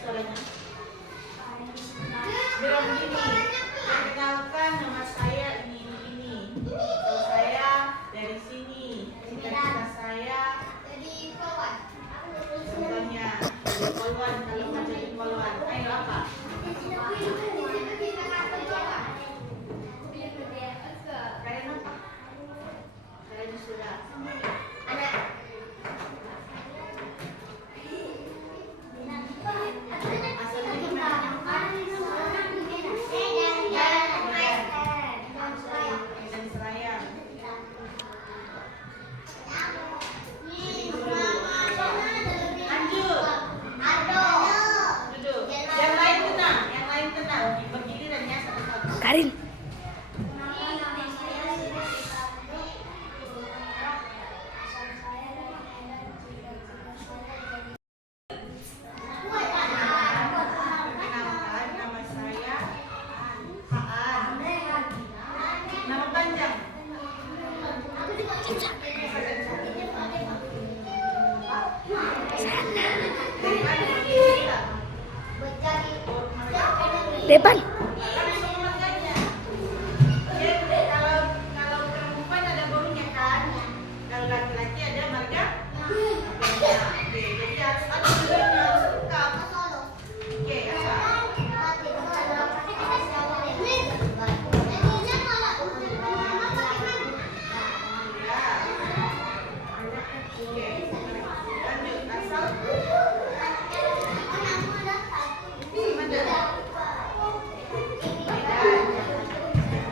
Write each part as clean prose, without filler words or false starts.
suaranya. Bilang begini, perkenalkan nama saya ini. Kalau saya dari sini, cita-cita saya Jadi kawan. contohnya jadi poluan. Kalau mau jadi poluan, ayo apa? Kalian apa? Kalian sudah Anak. asalnya di mana? Dan Selayang. Lanjut. Duduk. Yang lain tenang. Bergiliran ya satu-satu. Karin. Perkenalkan, nama saya Aan. Nama panjang. Dari mana kita? Depan. Kami semua makanya. Jadi kalau perempuan ada burungnya kan, kalau laki-laki ada marga. Oke, jadi harus ada dulunya, harus lengkap. Oke, apa? Ya. Oke, lanjut. Asal mana?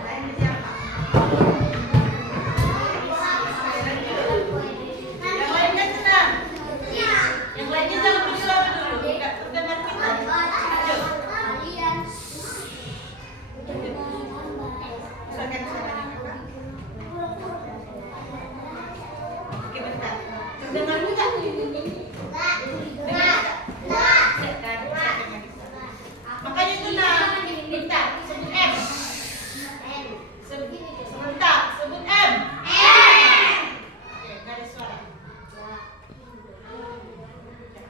Lain siapa? Yang lainnya tenang. Yang lainnya jangan bersuara dulu. Enggak terdengar kita. Lanjut. Usahakan suaranya kakak. Oke, bentar. Terdengar enggak? Dengar enggak? Makanya tenang. Bentar, sebut M. Sebentar, sebut M. Oke, garis suara.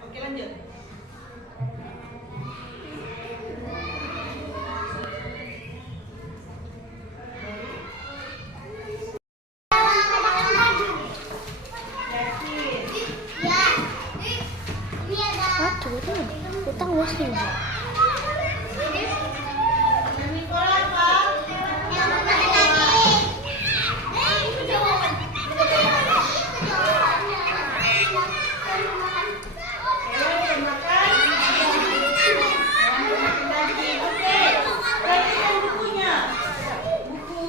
Oke, lanjut. Yasin. Waduh, utang luas nih. Nikola apa? Hewan makan. Oke, perhatikan bukunya. Buku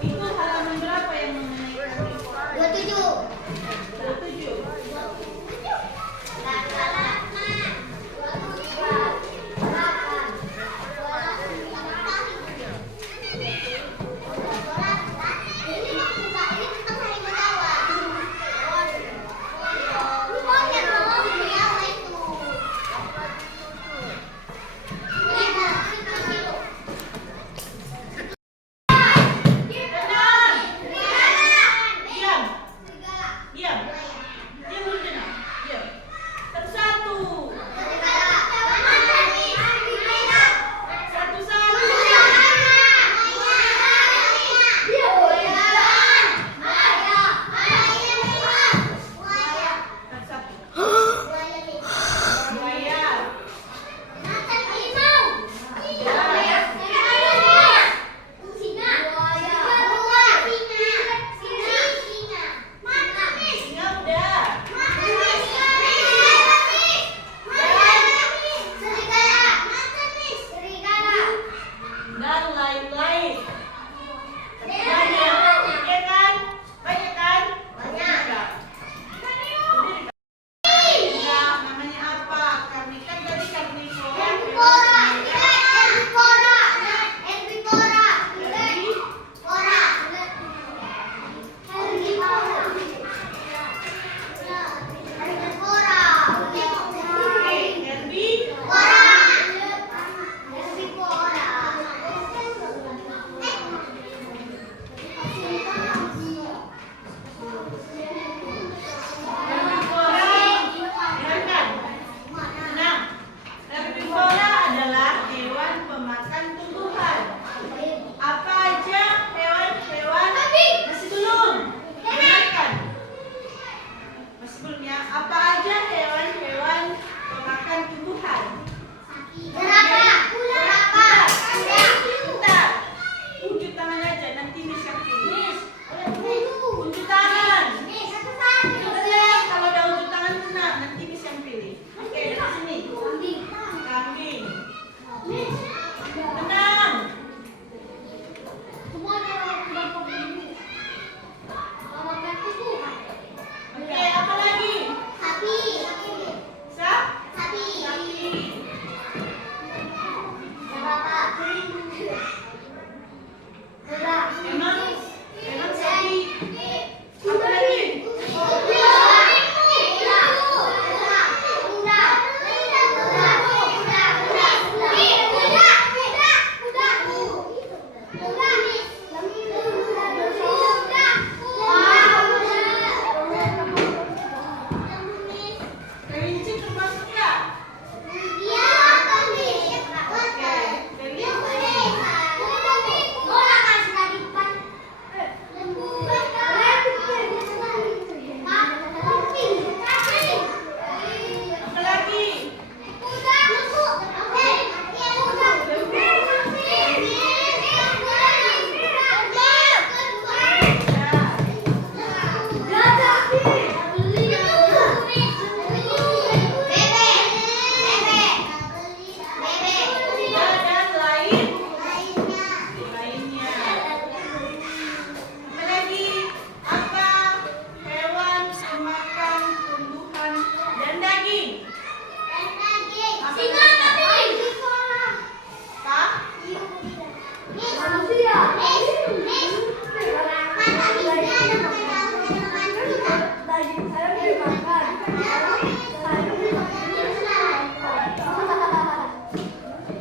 itu halaman berapa yang mengenai kami? 27. sebelumnya, apa aja hewan-hewan pemakan tumbuhan? Bentar. Unjuk tangan aja, nanti Miss yang pilih. Unjuk tangan. Kalau udah unjuk tangan benar, nanti Miss yang pilih. Oke, dari sini. Kambing. Tenang. Oke, apa lagi? Sap? Sapi. Emang sapi. Apa lagi? Kelinci termasuk nggak? Oke, kelinci. Apa lagi? Dan lainnya. Apa lagi? Apa hewan pemakan tumbuhan dan daging? Pak?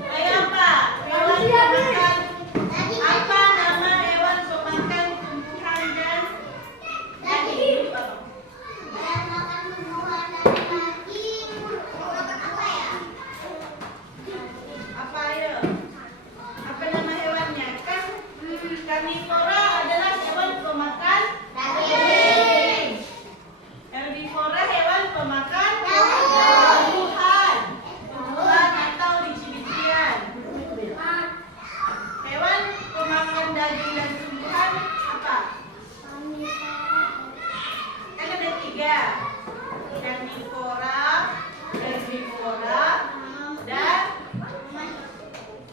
Ayo apa? Hewan pemakan. Apa nama hewan pemakan tumbuhan dan daging? Apa ayo? Apa nama hewannya? Kan karnivora adalah hewan pemakan daging. Herbivora hewan pemakan tumbuhan atau biji-bijian. Hewan pemakan daging dan tumbuhan apa? Kan ada 3. Karnivora, herbivora, dan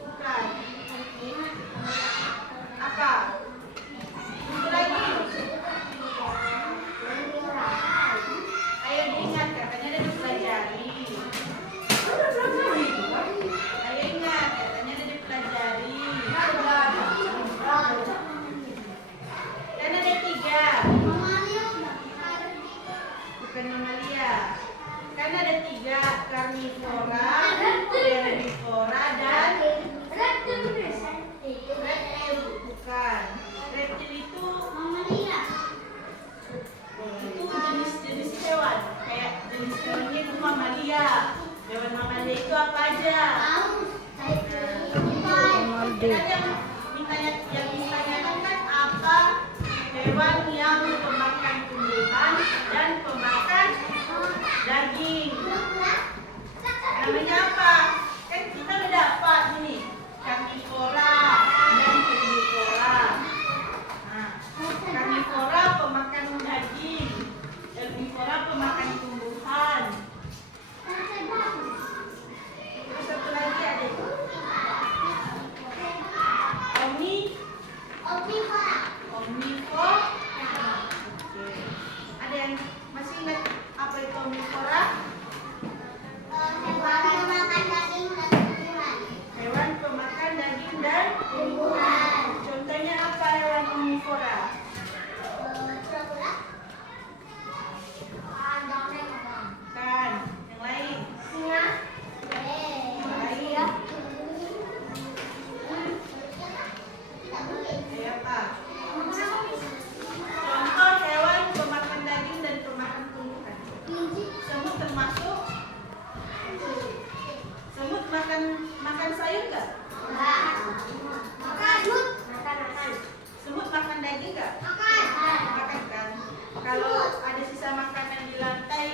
bukan. Apa? Satu lagi. Ayo diingat, katanya ada dipelajari. Ayo ingat, katanya ada dipelajari. Kan ada 3. Bukan mamalia. Kan ada 3, karnivora, herbivora, dan reptil. Bukan. Reptil itu jenis-jenis hewan. Kayak jenis hewannya itu mamalia. Hewan mamalia itu apa aja? Yang ditanyakan kan apa hewan yang pemakan tumbuhan dan pemakan daging. Namanya apa? Kan kita udah dapat ini. Karnivora dan herbivora. Nah, karnivora pemakan daging, herbivora pemakan tumbuhan. Terus satu lagi ada omnivora. Oke. Ada yang masih ingat apa itu omnivora? Hewan pemakan daging dan tumbuhan. Contohnya apa hewan omnivora? Kan, yang lain. Kayak apa? Contoh hewan pemakan daging dan pemakan tumbuhan. Semut termasuk? Semut makan sayur nggak? Semut makan daging nggak? Makan kan? Kalau ada sisa makanan di lantai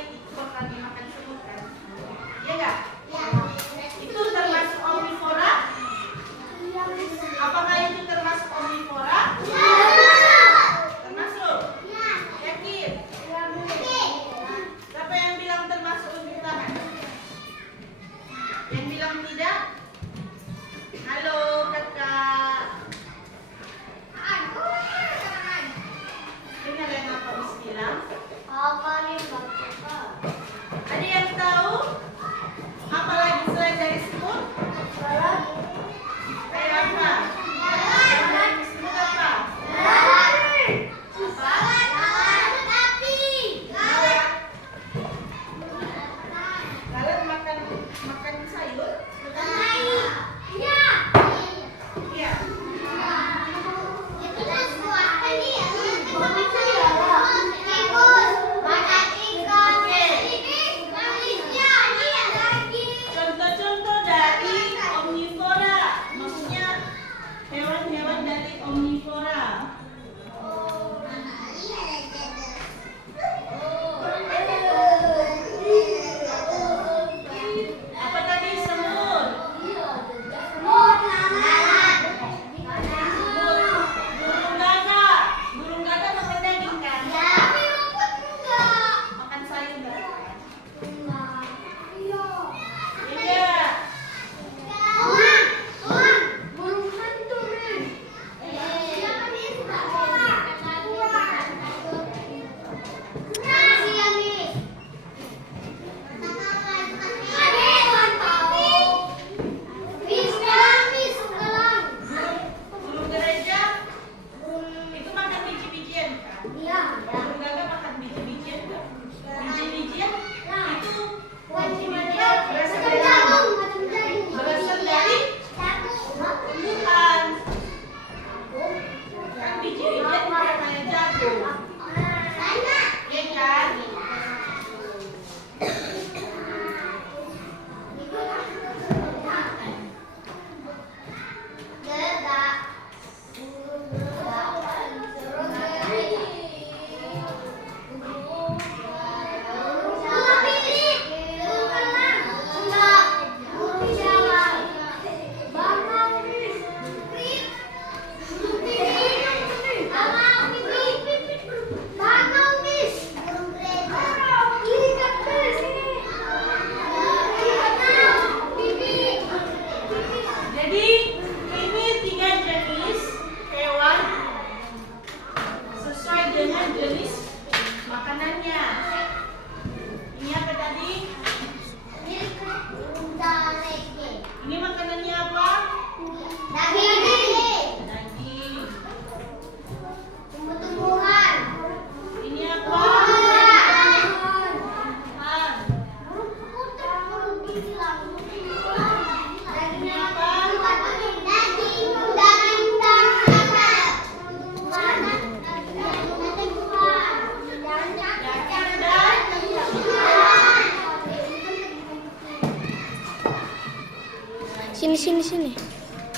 Sini.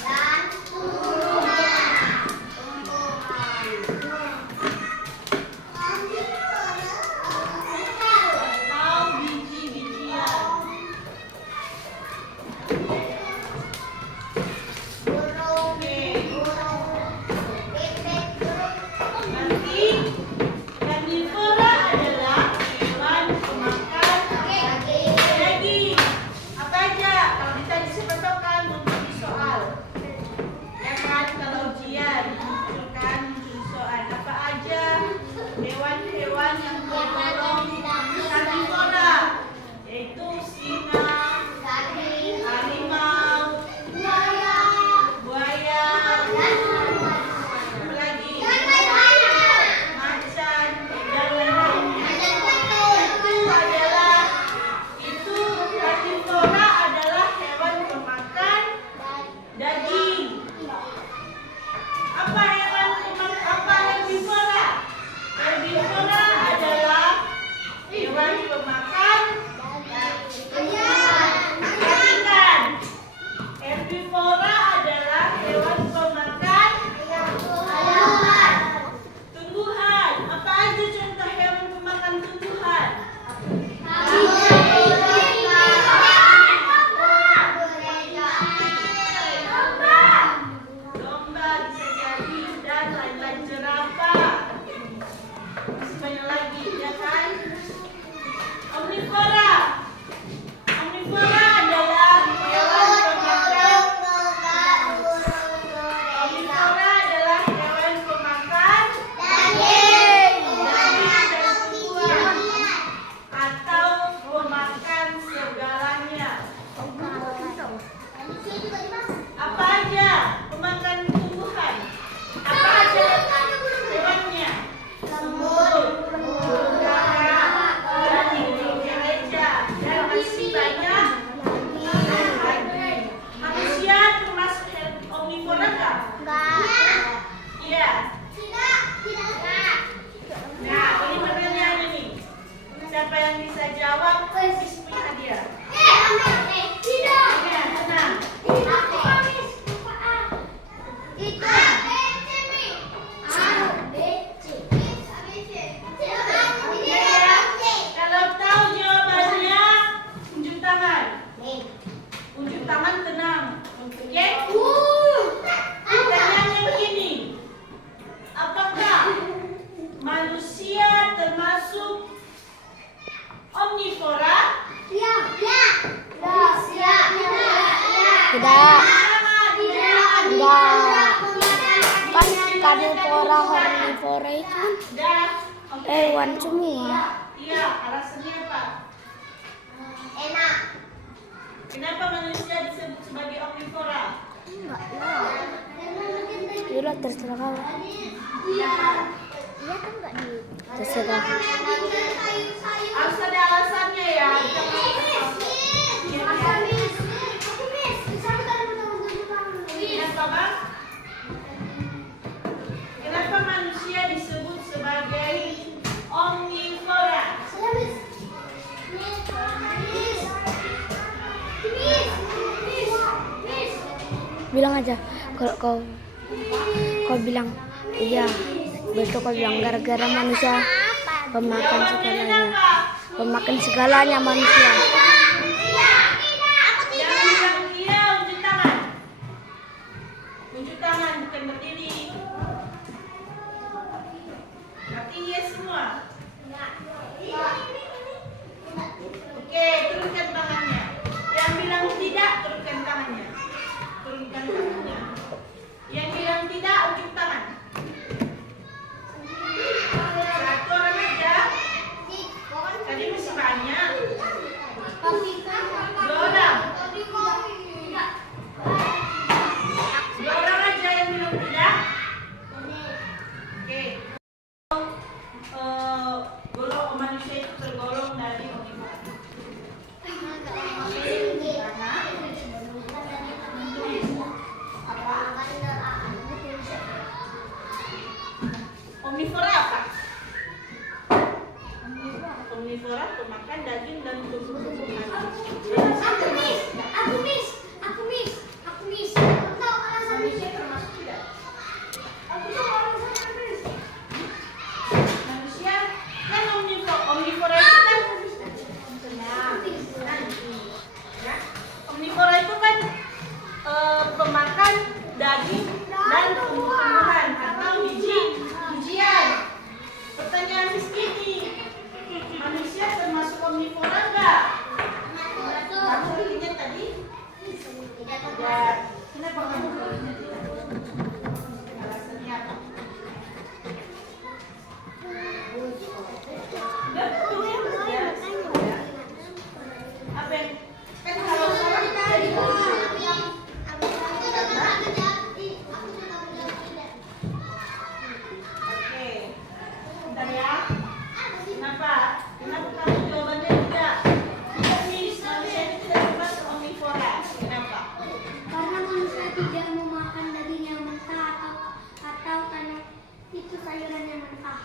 Dan tumbuhan. Atau biji-bijian. Burung, bebek burung. Nanti karnivora adalah hewan pemakan daging. Apa aja? Kalau ditanya siapa tahu kan muncul di soal. Ya kan kalau ujian muncul soal. Apa aja hewan-hewan yang tergolong karnivora? Yaitu singa, harimau, buaya, apa lagi? Macan dan lain-lainnya. Itu karnivora adalah hewan pemakan daging. Apa herbivora? Herbivora adalah hewan pemakan ikan. Herbivora adalah hewan pemakan tumbuhan. Apa aja contoh hewan pemakan tumbuhan? Domba bisa jadi dan lain-lain, jerapah. Masih banyak lagi, ya kan? Omnivora. Omnivora adalah hewan pemakan. Omnivora adalah hewan pemakan daging dan tumbuhan atau pemakan segalanya. Apa aja pemakan tumbuhan? Apa aja hewannya? Semut, burung gagak, dan gereja, dan masih banyak lagi. Manusia termasuk omnivora nggak? Iya. Nah, ini pertanyaannya nih. Siapa yang bisa jawab? Bismi hadiah. Ya, tenang. Kalau tahu jawabannya, unjuk tangan. Unjuk tangan tenang. Oke? Pertanyaannya begini. Apakah manusia termasuk omnivora? Tidak. Tangan. Enggak. Kan karnivora, herbivora itu kan Dah. Oke. hewan semua. Iya, alasannya apa? Enak. Kenapa manusia disebut sebagai omnivora? Enggak lah. Yaudah terserah kau. Iya kan? Terserah. Harus ada alasannya ya. Kenapa bang? Kenapa manusia disebut sebagai omnivora? Bilang aja kalau kau bilang iya, betul kau bilang gara-gara manusia pemakan segalanya. Pemakan segalanya manusia. Yang bilang iya unjuk tangan. Unjuk tangan bukan berdiri. Berarti iya semua. Oke, turunkan tangannya. Yang bilang tidak, turunkan tangannya. Turunkan tangannya. Yang bilang tidak, unjuk tangan. Satu orang aja. Tadi masih banyak. Dua orang. Dua orang aja yang bilang tidak. Oke. Golong manusia itu tergolong dari omnivora. Apa? tidak? Kamu pilihnya tadi? Tidak. Kenapa kamu pilihnya tidak? Alasannya apa? Betul ya. Apa yang kan kalau salah tadi oke. Bentar ya. Kenapa? Kenapa kamu jawabannya tidak? Miss, manusia itu tidak termasuk omnivora. Kenapa? Karena manusia tidak memakan daging yang mentah atau karena itu sayuran yang mentah.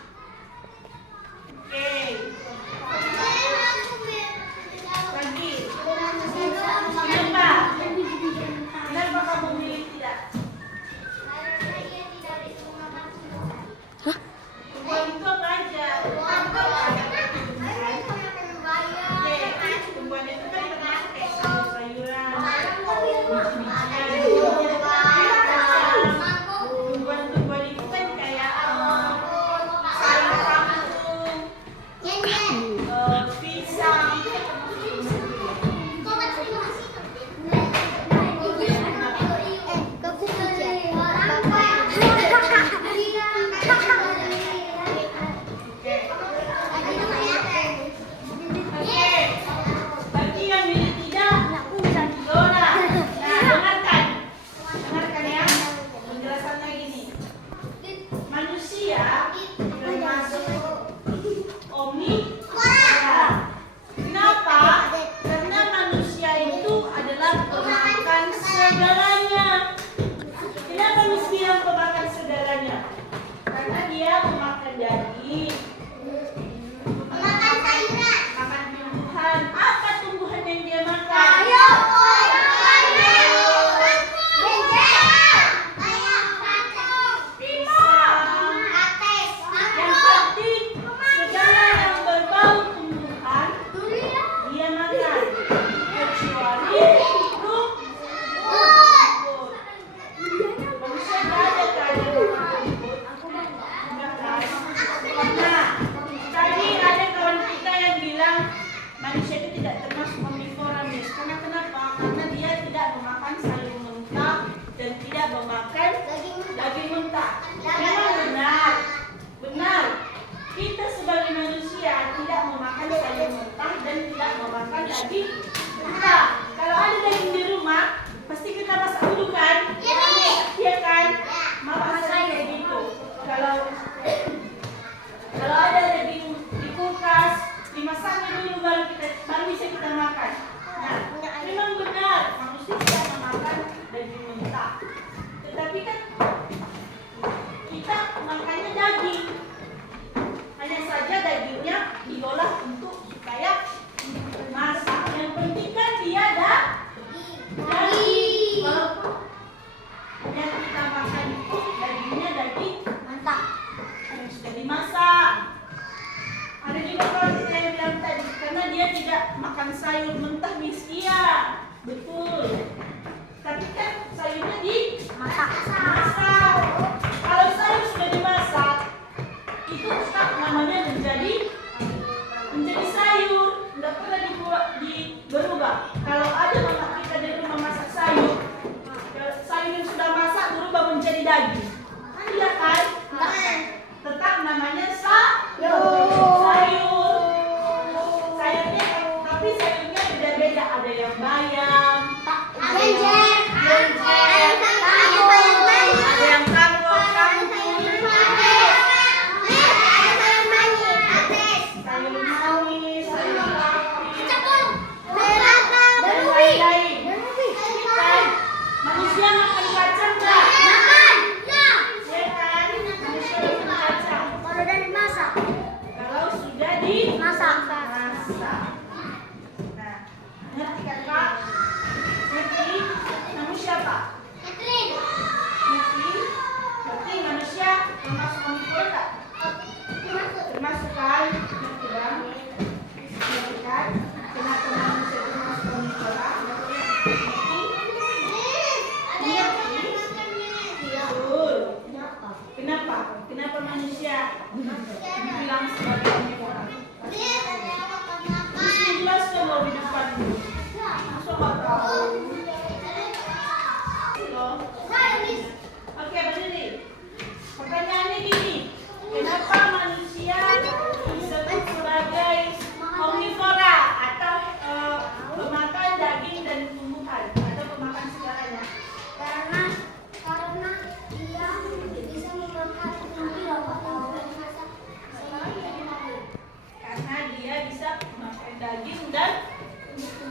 Oke. Lagi. Kenapa? Kenapa kamu milih tidak? Tumbuhan itu apa aja? Oke, tumbuhan itu kan termasuk kayak sayur-sayuran, tumbuhan-tumbuhan itu kan kayak sayur kangkung, pisang, itu kan termasuk bagi yang milih tidak, Dora. Nah, dengarkan ya. Penjelasannya gini. Manusia termasuk omnivora. Kenapa? Karena manusia itu adalah pemakan segalanya. Kenapa Miss bilang pemakan segalanya? Karena dia memakan daging, makan tumbuhan. Apa tumbuhan yang dia makan? Pisang. Yang penting segala yang berbau tumbuhan dia makan, kecuali rumput. Manusia nggak ada kan yang makan rumput? Enggak kan? Nah, tadi ada kawan kita yang bilang manusia itu tidak termasuk omnivora, Miss. Karena kenapa? Karena dia tidak memakan sayur mentah dan tidak memakan daging mentah. Memang benar. Benar. Kita sebagai manusia tidak memakan sayur mentah dan tidak memakan daging mentah. Kalau ada daging di rumah, pasti kita masak dulu kan? Iya kan? Mama saya kayak gitu. Kalau ada daging di kulkas, dimasaknya dulu baru bisa kita makan. Nah, memang benar manusia tidak memakan daging mentah. Tetapi kan kita makannya daging. Hanya saja dagingnya diolah untuk supaya masak. Yang penting kan dia ada daging. Walaupun yang kita makan itu dagingnya daging mentah yang sudah dimasak. Ada juga kalau kita yang bilang tadi karena dia tidak makan sayur mentah, Miss. Iya, betul. Tapi kan sayurnya dimasak. Kalau sayur sudah dimasak, itu tetap namanya menjadi sayur, tidak pernah berubah. Kalau ada mama kita di rumah masak sayur, sayur yang sudah masak berubah menjadi daging. Iya kan? Tetap namanya sayur. Sayurnya, tapi sayurnya beda-beda. Ada yang bayam, ada yang kangkung, sayur manis, sayur lapis, dan lain-lain. Kan? Manusia makan kacang nggak? Ya kan? Manusia makan kacang. Kalau sudah dimasak. Nah, ngerti kan Kak? Ngerti? Kamu siapa?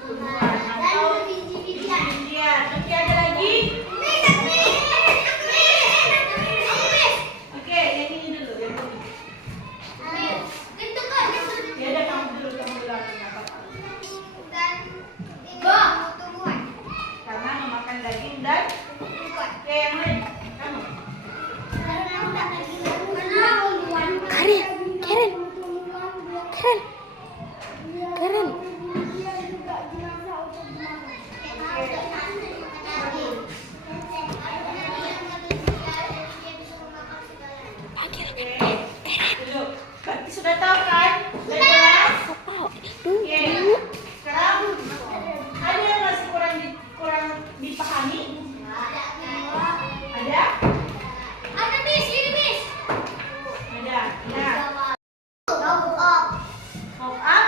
tumbuhan atau biji-bijian. Oke, ada lagi? Oke, yang ini dulu, yang ini. Ya udah kamu dulu aku nggak apa-apa. Karena memakan daging dan oke yang lain kamu. Keren. Dulu. Berarti sudah tahu kan? Sudah jelas? Oke. Sekarang ada yang masih kurang dipahami? Ada? Ada. Nah, pop up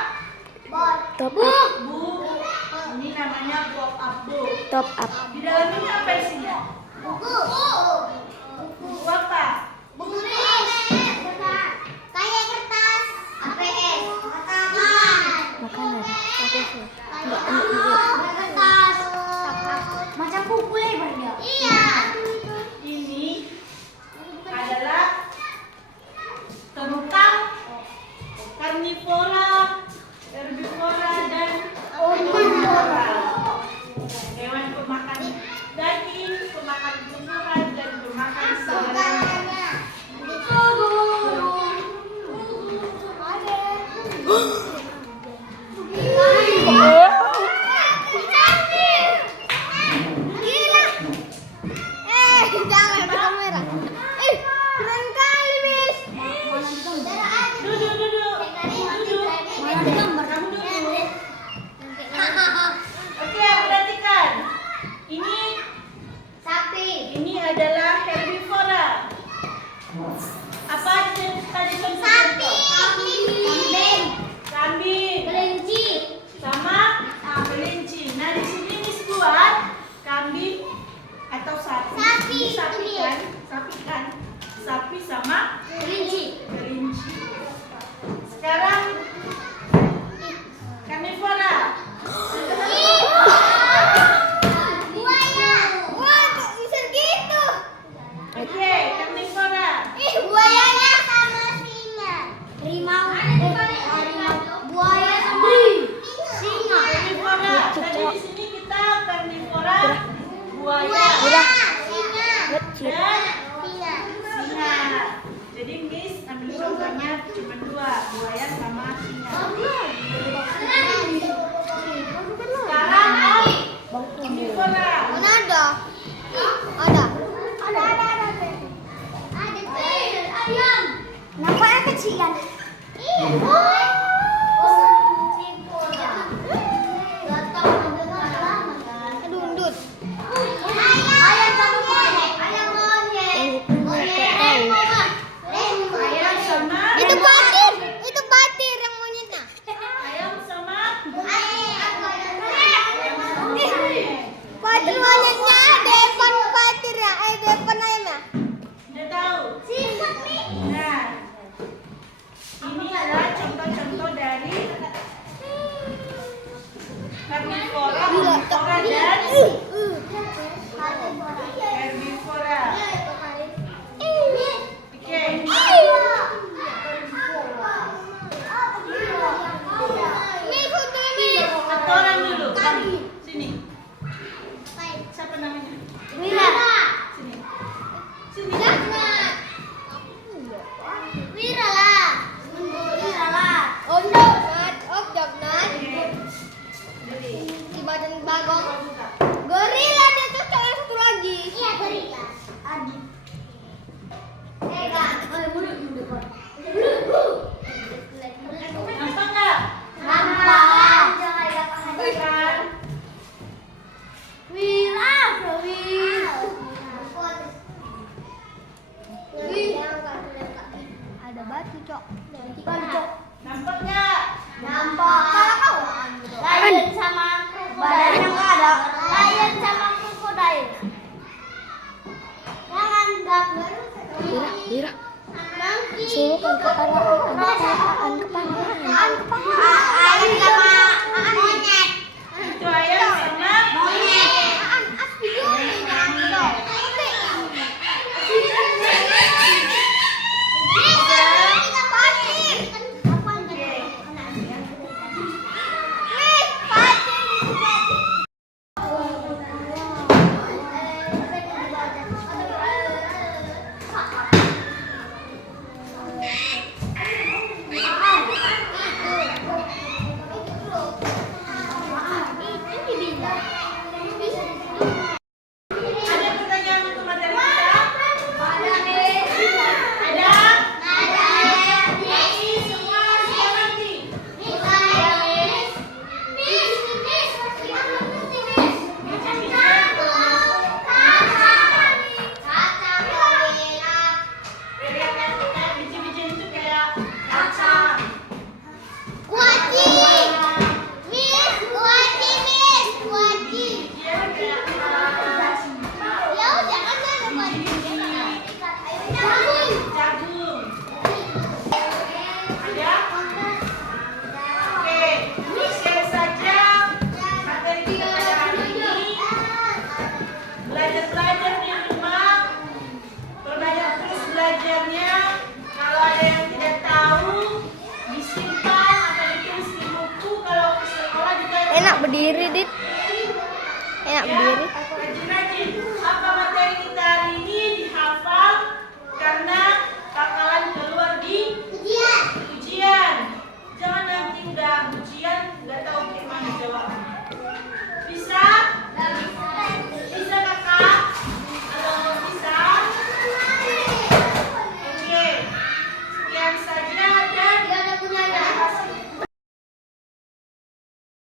Top up. bu. Ini namanya pop up bu. Top up. Di dalamnya apa isinya? Buku apa? Makanan. Oke, sih. Macam buku lebar dia. Ini adalah tentang karnivora, herbivora, dan omnivora. Hewan pemakan daging, pemakan tumbuhan, dan pemakan segalanya. Duduk. Kamu duduk. Oke, perhatikan. Ini adalah herbivora. Apa tadi contoh? Kambing. Sama kelinci. Nah, di sini disebut kambing atau sapi. Sapi, Ini sapi itu kan? Sapi kan? Sapi sama kelinci. Sekarang karnivora. Oke, karnivora. Karnivora. Tadi di sini kita karnivora buaya Udah. dan singa. Jadi Miss ambil contohnya cuma 2, buaya sama singa. Sekarang omnivora. Nampaknya kecilan. Dundut. Ayam sama monyet. Ayam Sama Itu patir yang monyetnya. ayam sama Patir monyetnya depan patir ya, depan ayamnya. udah tahu. Nah, ini adalah contoh-contoh dari karnivora, omnivora, dan herbivora. Oke. Satu orang dulu. Sini. Siapa namanya?